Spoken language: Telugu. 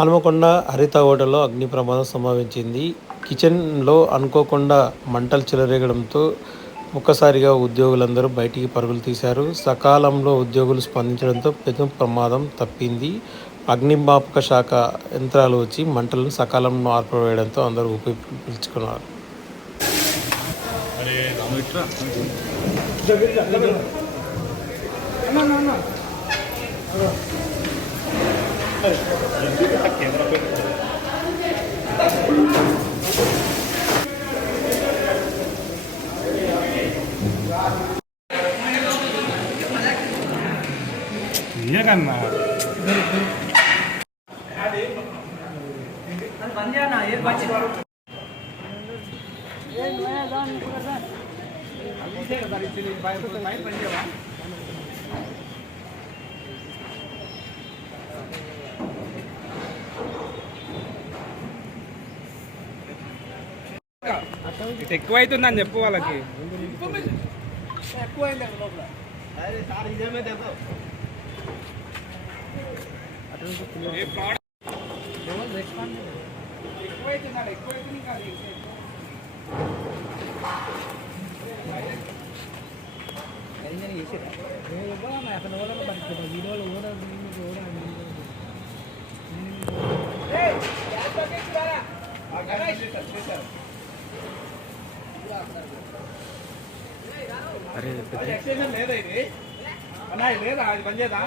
హనుమకొండ హరిత హోటల్లో అగ్ని ప్రమాదం సంభవించింది. కిచెన్లో అనుకోకుండా మంటలు చెలరేగడంతో ఒక్కసారిగా ఉద్యోగులందరూ బయటికి పరుగులు తీశారు. సకాలంలో ఉద్యోగులు స్పందించడంతో పెను ప్రమాదం తప్పింది. అగ్నిమాపక శాఖ యంత్రాలు వచ్చి మంటలను సకాలంలో ఆర్పివేయడంతో అందరూ ఊపిరి పీల్చుకున్నారు. కన్నా ఎక్కువ అవుతుందని చెప్పు వాళ్ళకి. అరే లేదా ఇది లేదా అది పనిచేదా?